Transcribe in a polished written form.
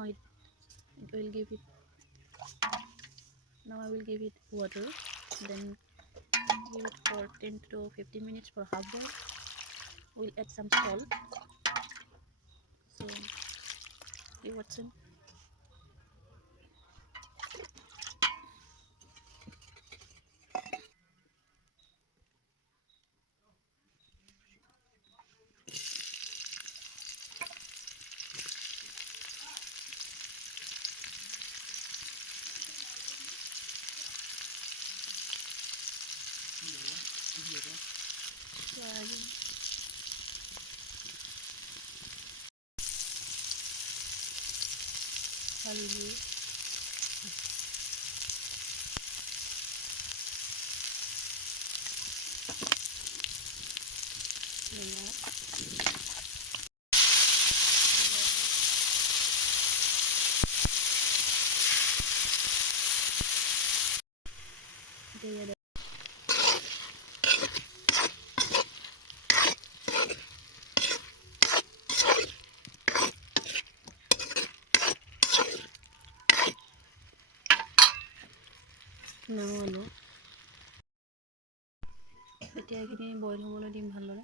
Now it will give it. Now I will give it water. Then give it for 10 to 15 minutes for half boil. We'll add some salt. So you watching. Soyabean. Hallelujah. Dia ada. Now ano? এতিয়া এইখিনি বইল হ'বলৈ দিম ভালদৰে।